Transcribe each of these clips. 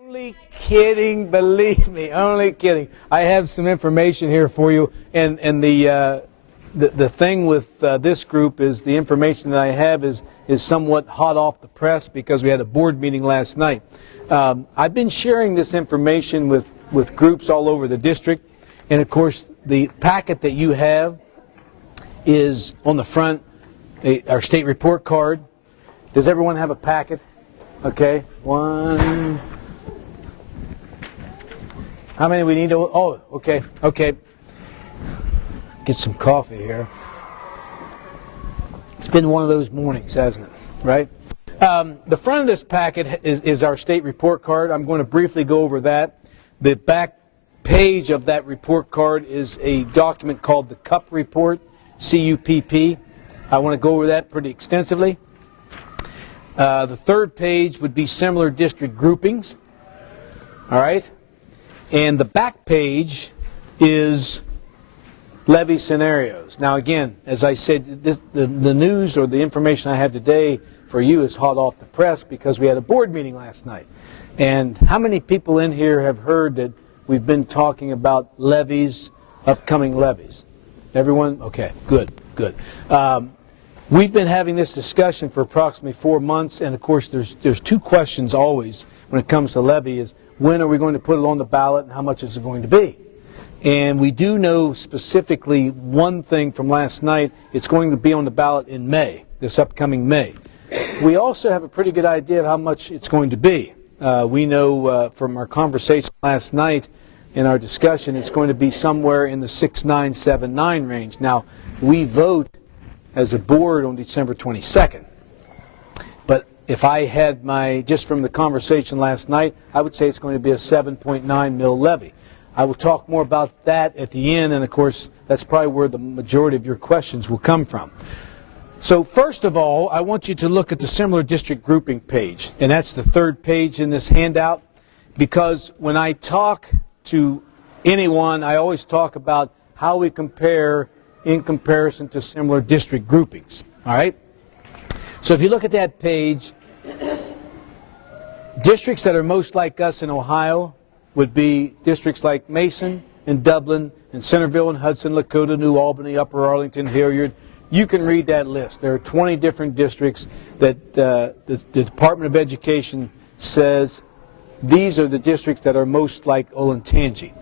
Only kidding, believe me, only kidding. I have some information here for you, and the thing with this group is the information that I have is somewhat hot off the press because we had a board meeting last night. I've been sharing this information with groups all over the district, and of course the packet that you have is on the front, our state report card. Does everyone have a packet? Okay, one. How many we need to? Oh, okay. Get some coffee here. It's been one of those mornings, hasn't it? Right? The front of this packet is our state report card. I'm going to briefly go over that. The back page of that report card is a document called the CUP report, C-U-P-P. I want to go over that pretty extensively. The third page would be similar district groupings. All right? And the back page is levy scenarios. Now again, as I said, the news or the information I have today for you is hot off the press because we had a board meeting last night. And how many people in here have heard that we've been talking about levies, upcoming levies? Everyone? Okay, good. We've been having this discussion for approximately 4 months, and of course there's two questions always when it comes to levy is when are we going to put it on the ballot and how much is it going to be? And we do know specifically one thing from last night, it's going to be on the ballot in May, this upcoming May. We also have a pretty good idea of how much it's going to be. We know from our conversation last night in our discussion it's going to be somewhere in the 6979 range. Now, we vote as a board on December 22nd. But if I had just from the conversation last night, I would say it's going to be a 7.9 mil levy. I will talk more about that at the end, and of course, that's probably where the majority of your questions will come from. So first of all, I want you to look at the similar district grouping page, and that's the third page in this handout, because when I talk to anyone, I always talk about how we compare in comparison to similar district groupings. All right? So if you look at that page, districts that are most like us in Ohio would be districts like Mason and Dublin and Centerville and Hudson, Lakota, New Albany, Upper Arlington, Hilliard. You can read that list. There are 20 different districts that the Department of Education says these are the districts that are most like Olentangy.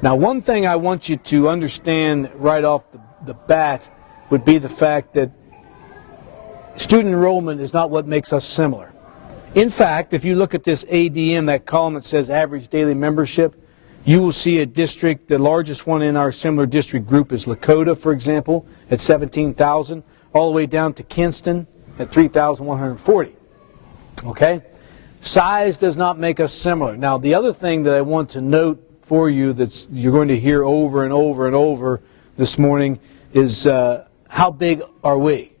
Now, one thing I want you to understand right off the bat would be the fact that student enrollment is not what makes us similar. In fact, if you look at this ADM, that column that says average daily membership, you will see a district, the largest one in our similar district group is Lakota, for example, at 17,000, all the way down to Kinston at 3,140. Okay? Size does not make us similar. Now, the other thing that I want to note for you that you're going to hear over and over and over this morning is how big are we?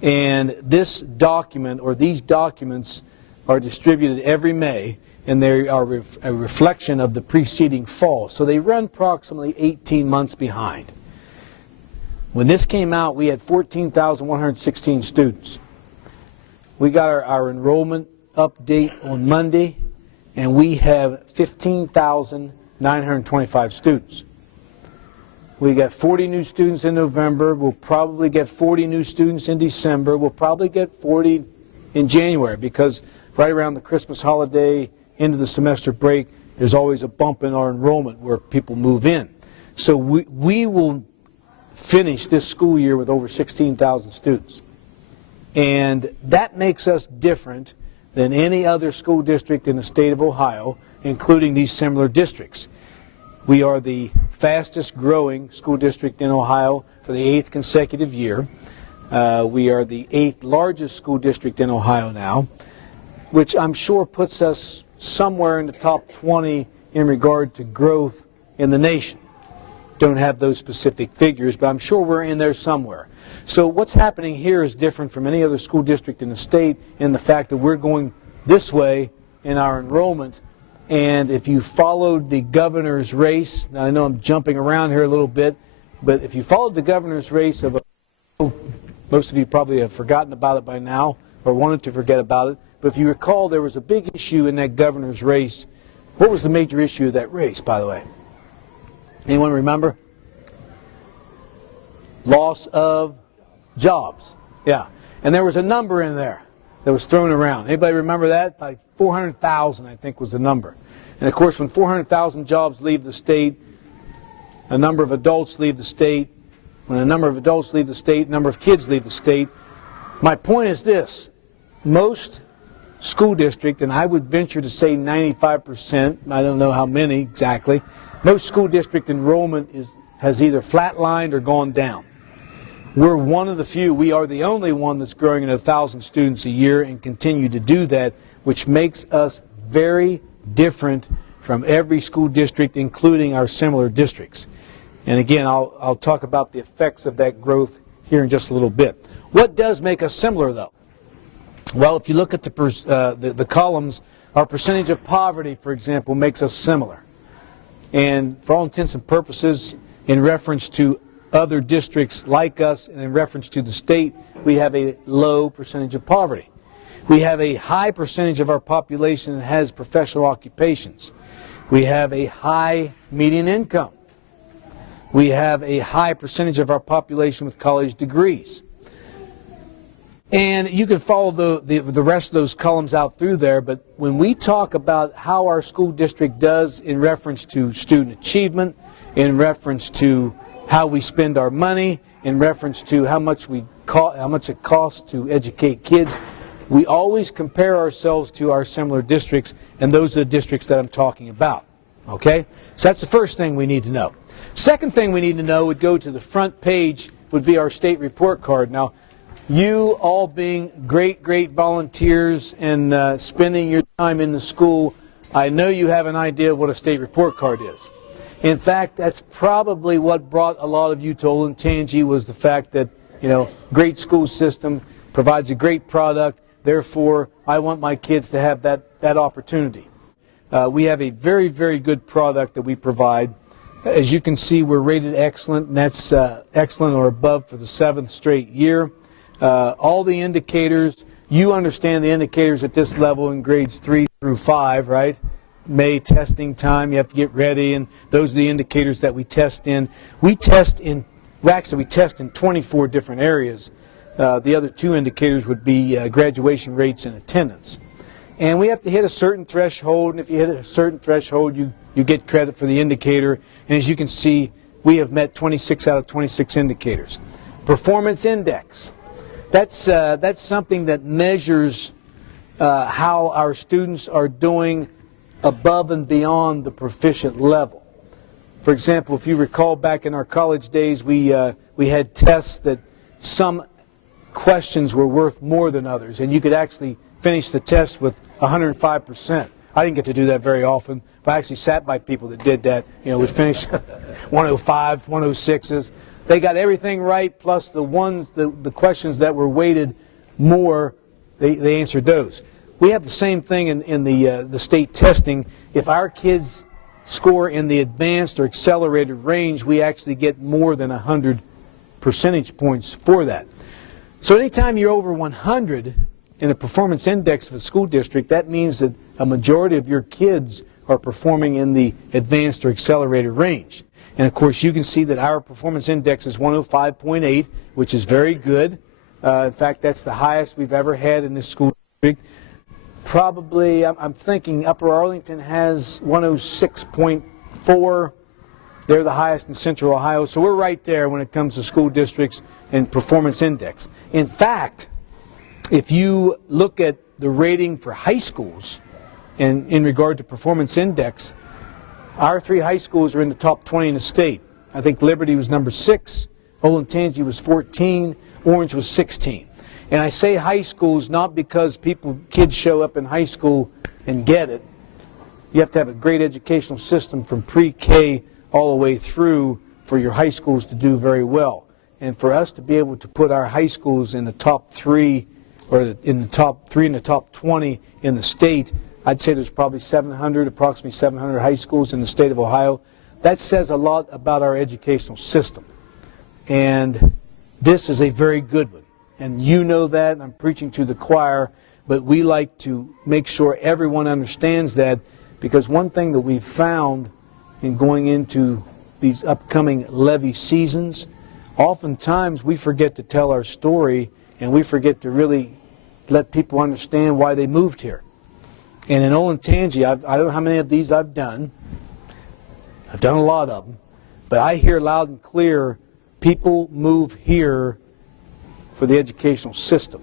And this document, or these documents, are distributed every May, and they are a reflection of the preceding fall. So they run approximately 18 months behind. When this came out, we had 14,116 students. We got our enrollment update on Monday, and we have 15,925 students. We got 40 new students in November. We'll probably get 40 new students in December. We'll probably get 40 in January because right around the Christmas holiday, into the semester break, there's always a bump in our enrollment where people move in. So we will finish this school year with over 16,000 students. And that makes us different than any other school district in the state of Ohio, including these similar districts. We are the fastest growing school district in Ohio for the 8th consecutive year. We are the 8th largest school district in Ohio now, which I'm sure puts us somewhere in the top 20 in regard to growth in the nation. Don't have those specific figures, but I'm sure we're in there somewhere. So what's happening here is different from any other school district in the state in the fact that we're going this way in our enrollment. And if you followed the governor's race, now I know I'm jumping around here a little bit, but if you followed the governor's race of, most of you probably have forgotten about it by now, or wanted to forget about it. But if you recall, there was a big issue in that governor's race. What was the major issue of that race, by the way? Anyone remember? Loss of jobs. Yeah. And there was a number in there that was thrown around. Anybody remember that? Like 400,000, I think, was the number. And of course, when 400,000 jobs leave the state, a number of adults leave the state. When a number of adults leave the state, a number of kids leave the state. My point is this. Most school district, and I would venture to say 95%, I don't know how many exactly, most school district enrollment has either flatlined or gone down. We're one of the few. We are the only one that's growing at 1,000 students a year and continue to do that, which makes us very different from every school district, including our similar districts. And again, I'll talk about the effects of that growth here in just a little bit. What does make us similar, though? Well, if you look at the columns, our percentage of poverty, for example, makes us similar. And for all intents and purposes, in reference to other districts like us and in reference to the state, we have a low percentage of poverty. We have a high percentage of our population that has professional occupations. We have a high median income. We have a high percentage of our population with college degrees. And you can follow the rest of those columns out through there, but when we talk about how our school district does in reference to student achievement, in reference to how we spend our money, in reference to how much it costs to educate kids, we always compare ourselves to our similar districts, and those are the districts that I'm talking about. Okay? So that's the first thing we need to know. Second thing we need to know would go to the front page, would be our state report card. Now, you all being great volunteers and spending your time in the school, I know you have an idea of what a state report card is. In fact, that's probably what brought a lot of you to Olentangy, was the fact that, you know, great school system provides a great product, therefore I want my kids to have that opportunity. We have a very good product that we provide. As you can see, we're rated excellent, and that's excellent or above for the 7th straight year. All the indicators, you understand the indicators at this level in grades 3 through 5, right? May testing time, you have to get ready, and those are the indicators that we test in. We test in 24 different areas. The other 2 indicators would be graduation rates and attendance. And we have to hit a certain threshold, and if you hit a certain threshold, you get credit for the indicator. And as you can see, we have met 26 out of 26 indicators. Performance index. That's something that measures how our students are doing above and beyond the proficient level. For example, if you recall back in our college days, we had tests that some questions were worth more than others, and you could actually finish the test with 105%. I didn't get to do that very often, but I actually sat by people that did that, you know, would finish 105, 106s. They got everything right, plus the questions that were weighted more, they answered those. We have the same thing in the state testing. If our kids score in the advanced or accelerated range, we actually get more than 100 percentage points for that. So anytime you're over 100 in a performance index of a school district, that means that a majority of your kids are performing in the advanced or accelerated range. And of course, you can see that our performance index is 105.8, which is very good. In fact, that's the highest we've ever had in this school district. Probably, I'm thinking Upper Arlington has 106.4. They're the highest in Central Ohio. So we're right there when it comes to school districts and performance index. In fact, if you look at the rating for high schools and in regard to performance index, our 3 high schools are in the top 20 in the state. I think Liberty was number 6, Olentangy was 14, Orange was 16. And I say high schools not because kids show up in high school and get it. You have to have a great educational system from pre-K all the way through for your high schools to do very well. And for us to be able to put our high schools in the top 3, or in the top 3 and the top 20 in the state, I'd say there's probably approximately 700 high schools in the state of Ohio. That says a lot about our educational system. And this is a very good one. and you know that, and I'm preaching to the choir, but we like to make sure everyone understands that, because one thing that we've found in going into these upcoming levy seasons, oftentimes we forget to tell our story, and we forget to really let people understand why they moved here. And in Olentangy, I don't know how many of these I've done. I've done a lot of them. But I hear loud and clear, people move here for the educational system.